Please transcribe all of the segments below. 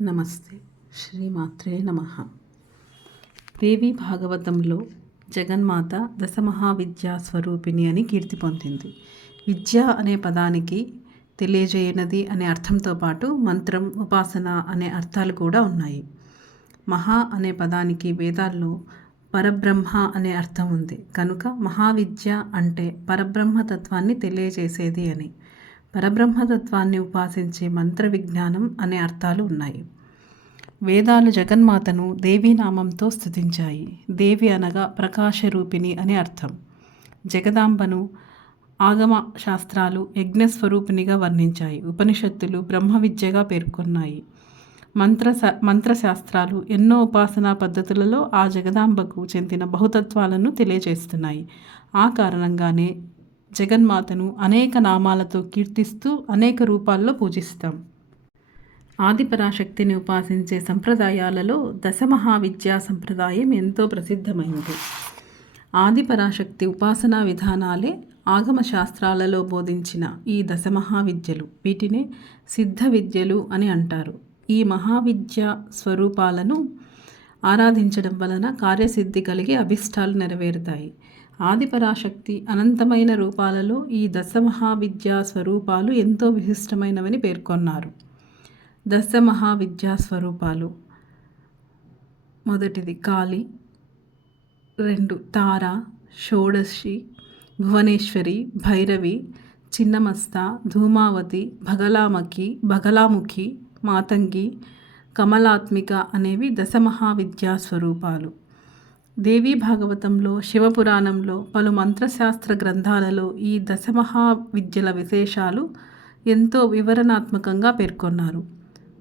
నమస్తే. శ్రీమాత్రే నమః. దేవి భాగవతంలో జగన్మాత దశమహావిద్యా స్వరూపిణి అని కీర్తి పొందింది. విద్య అనే పదానికి తెలియజేయనది అనే అర్థంతో పాటు మంత్రం, ఉపాసన అనే అర్థాలు కూడా ఉన్నాయి. మహా అనే పదానికి వేదాల్లో పరబ్రహ్మ అనే అర్థం ఉంది. కనుక మహావిద్య అంటే పరబ్రహ్మతత్వాన్ని తెలియజేసేది అని. పరబ్రహ్మతత్వాన్ని ఉపాసించే మంత్ర విజ్ఞానం అనే అర్థాలు ఉన్నాయి. వేదాలు జగన్మాతను దేవీనామంతో స్తుతించాయి. దేవి అనగా ప్రకాశరూపిణి అని అర్థం. జగదాంబను ఆగమ శాస్త్రాలు యజ్ఞస్వరూపిణిగా వర్ణించాయి. ఉపనిషత్తులు బ్రహ్మ విద్యగా పేర్కొన్నాయి. మంత్రశాస్త్రాలు ఎన్నో ఉపాసనా పద్ధతులలో ఆ జగదాంబకు చెందిన బహుతత్వాలను తెలియజేస్తున్నాయి. ఆ కారణంగానే జగన్మాతను అనేక నామాలతో కీర్తిస్తూ అనేక రూపాల్లో పూజిస్తాం. ఆదిపరాశక్తిని ఉపాసించే సంప్రదాయాలలో దశమహావిద్యా సంప్రదాయం ఎంతో ప్రసిద్ధమైనది. ఆదిపరాశక్తి ఉపాసనా విధానాలే ఆగమ శాస్త్రాలలో బోధించిన ఈ దశమహావిద్యలు. వీటినే సిద్ధ విద్యలు అని అంటారు. ఈ మహావిద్యా స్వరూపాలను ఆరాధించడం వలన కార్యసిద్ధి కలిగి అభిష్టాలు నెరవేరుతాయి. ఆదిపరాశక్తి అనంతమైన రూపాలలో ఈ దశమహావిద్యా స్వరూపాలు ఎంతో విశిష్టమైనవని పేర్కొన్నారు. దశమహావిద్యా స్వరూపాలు: మొదటిది కాళి, 2 తార, షోడశి, భువనేశ్వరి, భైరవి, చిన్నమస్త, ధూమావతి, బగలాముఖి, మాతంగి, కమలాత్మిక అనేవి దశమహావిద్యా స్వరూపాలు. దేవీ భాగవతంలో, శివపురాణంలో, పలు మంత్రశాస్త్ర గ్రంథాలలో ఈ దశమహావిద్యల విశేషాలు ఎంతో వివరణాత్మకంగా పేర్కొన్నారు.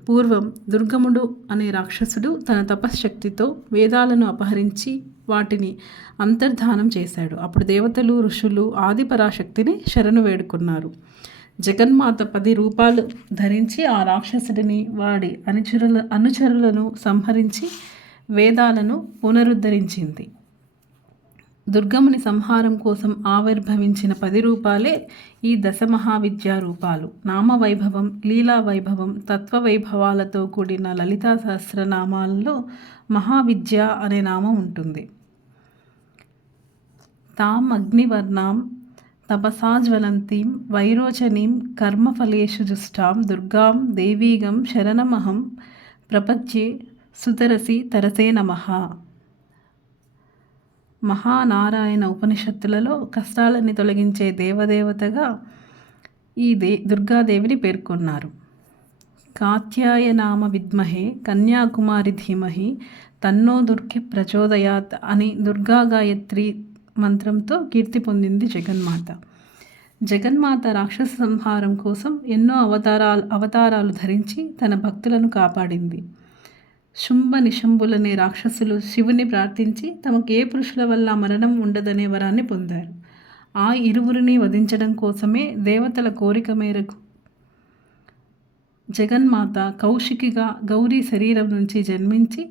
పూర్వం దుర్గముడు అనే రాక్షసుడు తన తపశ్శక్తితో వేదాలను అపహరించి వాటిని అంతర్ధానం చేశాడు. అప్పుడు దేవతలు, ఋషులు ఆదిపరాశక్తిని శరణు వేడుకున్నారు. జగన్మాత 10 రూపాలు ధరించి ఆ రాక్షసుడిని, వాడి అనుచరులను సంహరించి వేదాలను పునరుద్ధరించింది. దుర్గముని సంహారం కోసం ఆవిర్భవించిన 10 రూపాలే ఈ దశమహావిద్యా రూపాలు. నామవైభవం, లీలా వైభవం, తత్వవైభవాలతో కూడిన లలితా సహస్రనామాలలో మహావిద్య అనే నామం ఉంటుంది. తాం అగ్నివర్ణాం తపసాజ్వలంతీం వైరోచనీం కర్మఫలేషు జుష్టాం దుర్గాం దేవీగం శరణమహం ప్రపద్యే సుతరసి తరసే నమః. మహానారాయణ ఉపనిషత్తులలో కష్టాలని తొలగించే దేవదేవతగా ఈ దుర్గాదేవిని పేర్కొన్నారు. కాత్యాయనామ విద్మహే కన్యాకుమారి ధీమహి తన్నో దుర్గి ప్రచోదయాత్ అని దుర్గా గాయత్రి మంత్రంతో కీర్తి పొందింది జగన్మాత. జగన్మాత రాక్షస సంహారం కోసం ఎన్నో అవతారాలు ధరించి తన భక్తులను కాపాడింది. శుంభ నిశంభులనే రాక్షసులు శివుని ప్రార్థించి తమకు ఏ పురుషుల వల్ల మరణం ఉండదనే వరాన్ని పొందారు. ఆ ఇరువురిని వధించడం కోసమే దేవతల కోరిక మేరకు జగన్మాత కౌశికిగా గౌరీ శరీరం నుంచి జన్మించి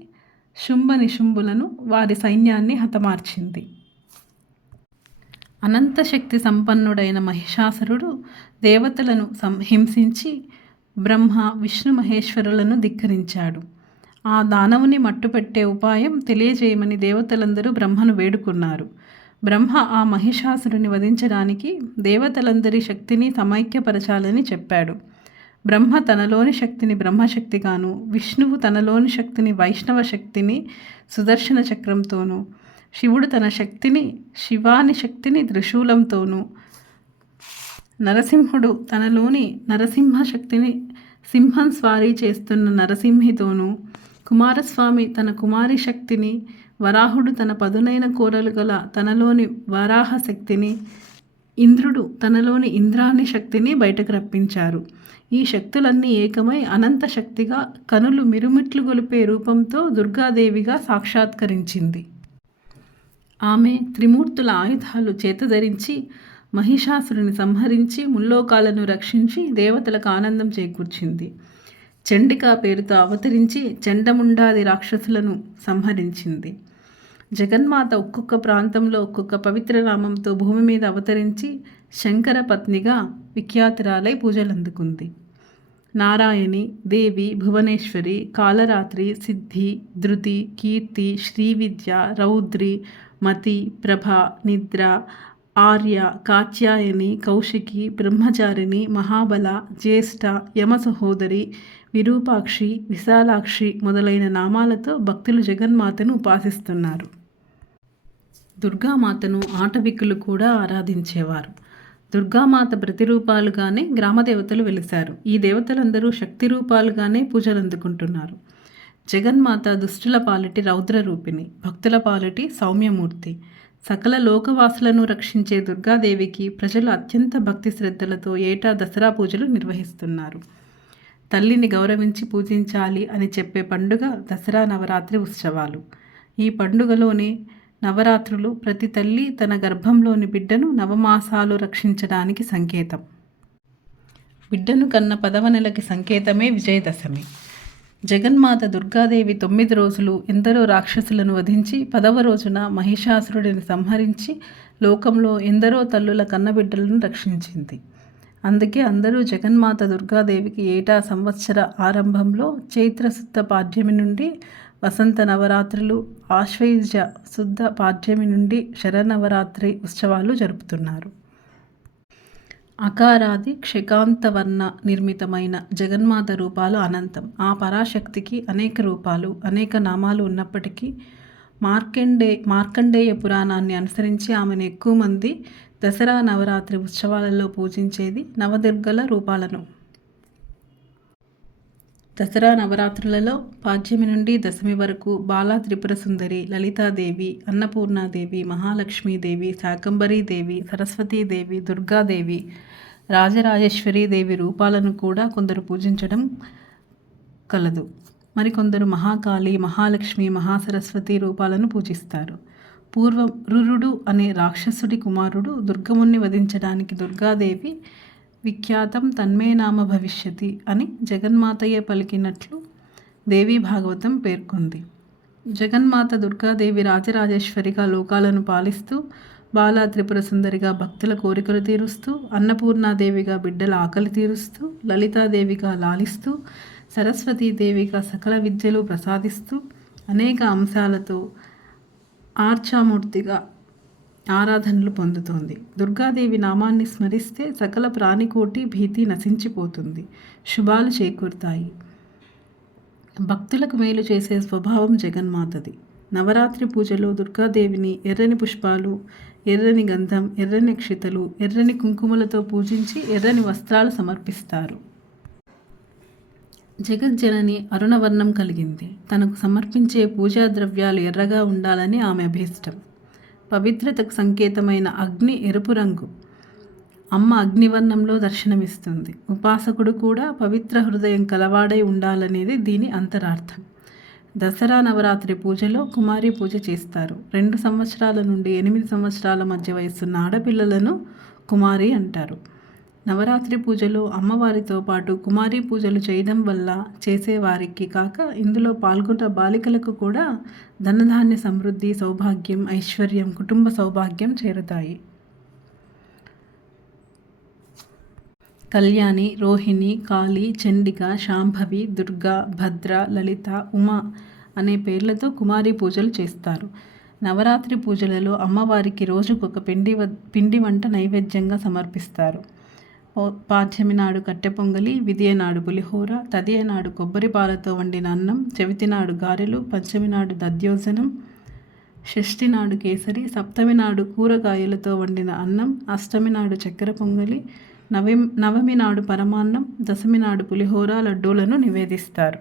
శుంభ నిశుంభులను, వారి సైన్యాన్ని హతమార్చింది. అనంతశక్తి సంపన్నుడైన మహిషాసురుడు దేవతలను హింసించి బ్రహ్మ, విష్ణు మహేశ్వరులను ధిక్కరించాడు. ఆ దానవుని మట్టుపెట్టే ఉపాయం తెలియజేయమని దేవతలందరూ బ్రహ్మను వేడుకున్నారు. బ్రహ్మ ఆ మహిషాసురుని వధించడానికి దేవతలందరి శక్తిని సమైక్యపరచాలని చెప్పాడు. బ్రహ్మ తనలోని శక్తిని బ్రహ్మశక్తిగాను, విష్ణువు తనలోని శక్తిని వైష్ణవ శక్తిని సుదర్శన చక్రంతోనూ, శివుడు తన శక్తిని శివాని శక్తిని త్రిశూలంతోనూ, నరసింహుడు తనలోని నరసింహ శక్తిని సింహం స్వారీ చేస్తున్న నరసింహితోనూ, కుమారస్వామి తన కుమారి శక్తిని, వరాహుడు తన పదునైన కోరలు గల తనలోని వరాహ శక్తిని, ఇంద్రుడు తనలోని ఇంద్రాణి శక్తిని బయటకు రప్పించారు. ఈ శక్తులన్నీ ఏకమై అనంత శక్తిగా కనులు మిరుమిట్లు గొలిపే రూపంతో దుర్గాదేవిగా సాక్షాత్కరించింది. ఆమె త్రిమూర్తుల ఆయుధాలు చేతధరించి మహిషాసురుని సంహరించి ముల్లోకాలను రక్షించి దేవతలకు ఆనందం చేకూర్చింది. చండికా పేరుతో అవతరించి చండముండాది రాక్షసులను సంహరించింది. జగన్మాత ఒక్కొక్క ప్రాంతంలో ఒక్కొక్క పవిత్ర నామంతో భూమి మీద అవతరించి శంకర పత్నిగా విఖ్యాతురాలై పూజలందుకుంది. నారాయణి, దేవి, భువనేశ్వరి, కాలరాత్రి, సిద్ధి, ధృతి, కీర్తి, శ్రీవిద్య, రౌద్రి, మతి, ప్రభ, నిద్ర, ఆర్య, కాత్యాయని, కౌశికి, బ్రహ్మచారిణి, మహాబల, జ్యేష్ఠ, యమ సహోదరి, విరూపాక్షి, విశాలాక్షి మొదలైన నామాలతో భక్తులు జగన్మాతను ఉపాసిస్తున్నారు. దుర్గామాతను ఆటవికులు కూడా ఆరాధించేవారు. దుర్గామాత ప్రతిరూపాలుగానే గ్రామదేవతలు వెలిశారు. ఈ దేవతలందరూ శక్తి రూపాలుగానే పూజలు అందుకుంటున్నారు. జగన్మాత దుష్టుల పాలిటి రౌద్ర రూపిణి, భక్తుల పాలిటి సౌమ్యమూర్తి. సకల లోకవాసులను రక్షించే దుర్గాదేవికి ప్రజలు అత్యంత భక్తి శ్రద్ధలతో ఏటా దసరా పూజలు నిర్వహిస్తున్నారు. తల్లిని గౌరవించి పూజించాలి అని చెప్పే పండుగ దసరా నవరాత్రి ఉత్సవాలు. ఈ పండుగలోని నవరాత్రులు ప్రతి తల్లి తన గర్భంలోని బిడ్డను నవమాసాలు రక్షించడానికి సంకేతం. బిడ్డను కన్న 10వ నెలకి సంకేతమే విజయదశమి. జగన్మాత దుర్గాదేవి 9 రోజులు ఎందరో రాక్షసులను వధించి 10వ రోజున మహిషాసురుడిని సంహరించి లోకంలో ఎందరో తల్లుల కన్నబిడ్డలను రక్షించింది. అందుకే అందరూ జగన్మాత దుర్గాదేవికి ఏటా సంవత్సర ఆరంభంలో చైత్రశుద్ధ పాడ్యమి నుండి వసంత నవరాత్రులు, ఆశ్వయుజ శుద్ధ పాడ్యమి నుండి శరన్నవరాత్రి ఉత్సవాలు జరుపుతున్నారు. అకారాది క్షకాంతవర్ణ నిర్మితమైన జగన్మాత రూపాలు అనంతం. ఆ పరాశక్తికి అనేక రూపాలు, అనేక నామాలు ఉన్నప్పటికీ మార్కండేయ పురాణాన్ని అనుసరించి ఆమెను ఎక్కువ మంది దసరా నవరాత్రి ఉత్సవాలలో పూజించేది నవదుర్గల రూపాలను. దసరా నవరాత్రులలో పాడ్యమి నుండి దశమి వరకు బాలా త్రిపుర సుందరి, లలితాదేవి, అన్నపూర్ణాదేవి, మహాలక్ష్మీదేవి, శాకంబరీదేవి, సరస్వతీదేవి, దుర్గాదేవి, రాజరాజేశ్వరీదేవి రూపాలను కూడా కొందరు పూజించడం కలదు. మరికొందరు మహాకాళి, మహాలక్ష్మి, మహాసరస్వతి రూపాలను పూజిస్తారు. పూర్వం రురుడు అనే రాక్షసుడి కుమారుడు దుర్గముని వధించడానికి దుర్గాదేవి విఖ్యాతం తన్మే నామ భవిష్యతి అని జగన్మాతయ్య పలికినట్లు దేవీ భాగవతం పేర్కొంది. జగన్మాత దుర్గాదేవి రాజరాజేశ్వరిగా లోకాలను పాలిస్తూ, బాలా త్రిపుర సుందరిగా భక్తుల కోరికలు తీరుస్తూ, అన్నపూర్ణాదేవిగా బిడ్డల ఆకలి తీరుస్తూ, లలితాదేవిగా లాలిస్తూ, సరస్వతీదేవిగా సకల విద్యలు ప్రసాదిస్తూ, అనేక అంశాలతో ఆర్చామూర్తిగా ఆరాధనలు పొందుతోంది. దుర్గాదేవి నామాన్ని స్మరిస్తే సకల ప్రాణికోటి భీతి నశించిపోతుంది, శుభాలు చేకూరుతాయి. భక్తులకు మేలు చేసే స్వభావం జగన్మాతది. నవరాత్రి పూజలో దుర్గాదేవిని ఎర్రని పుష్పాలు, ఎర్రని గంధం, ఎర్రని అక్షితలు, ఎర్రని కుంకుమలతో పూజించి ఎర్రని వస్త్రాలు సమర్పిస్తారు. జగజ్జనని అరుణవర్ణం కలిగింది. తనకు సమర్పించే పూజా ద్రవ్యాలు ఎర్రగా ఉండాలని ఆమె అభీష్టం. పవిత్రతకు సంకేతమైన అగ్ని ఎరుపు రంగు. అమ్మ అగ్నివర్ణంలో దర్శనమిస్తుంది. ఉపాసకుడు కూడా పవిత్ర హృదయం కలవాడై ఉండాలనేది దీని అంతరార్థం. దసరా నవరాత్రి పూజలో కుమారి పూజ చేస్తారు. 2 సంవత్సరాల నుండి 8 సంవత్సరాల మధ్య వయసున్న ఆడపిల్లలను కుమారి అంటారు. నవరాత్రి పూజలో అమ్మవారితో పాటు కుమారి పూజలు చేయడం వల్ల చేసేవారికి కాక ఇందులో పాల్గొన్న బాలికలకు కూడా ధనధాన్య సమృద్ధి, సౌభాగ్యం, ఐశ్వర్యం, కుటుంబ సౌభాగ్యం చేరుతాయి. కళ్యాణి, రోహిణి, కాళి, చండిక, శాంభవి, దుర్గా, భద్ర, లలిత, ఉమా అనే పేర్లతో కుమారి పూజలు చేస్తారు. నవరాత్రి పూజలలో అమ్మవారికి రోజుకొక పిండి వంట నైవేద్యంగా సమర్పిస్తారు. పాడ్యమి నాడు కట్టె పొంగలి, విదియ నాడు పులిహోర, తదియ నాడు కొబ్బరి పాలతో వండిన అన్నం, చవితి నాడు గారెలు, పంచమి నాడు దధ్యోజనం, షష్ఠి నాడు కేసరి, సప్తమి నాడు కూరగాయలతో వండిన అన్నం, అష్టమి నాడు చక్కెర పొంగలి, నవమి నాడు పరమాన్నం, దశమి నాడు పులిహోర, లడ్డూలను నివేదిస్తారు.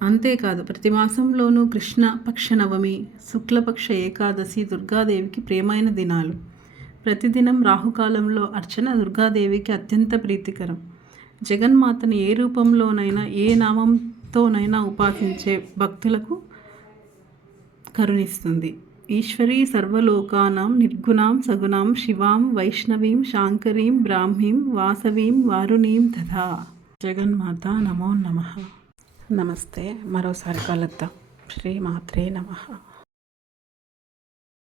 అంతేకాదు ప్రతి మాసంలోనూ కృష్ణ పక్ష నవమి, శుక్లపక్ష ఏకాదశి దుర్గాదేవికి ప్రియమైన దినాలు. ప్రతిదినం రాహుకాలంలో అర్చన దుర్గాదేవికి అత్యంత ప్రీతికరం. జగన్మాతని ఏ రూపంలోనైనా ఏ నామంతోనైనా ఉపాసించే భక్తులకు కరుణిస్తుంది. ఈశ్వరీ సర్వలోకానాం నిర్గుణాం సగుణాం శివాం వైష్ణవీం శాంకరీం బ్రాహ్మీం వాసవీం వారుణీం తథా. జగన్మాత నమో నమః. నమస్తే. మరోసారి కలుద్దాం. శ్రీమాత్రే నమః.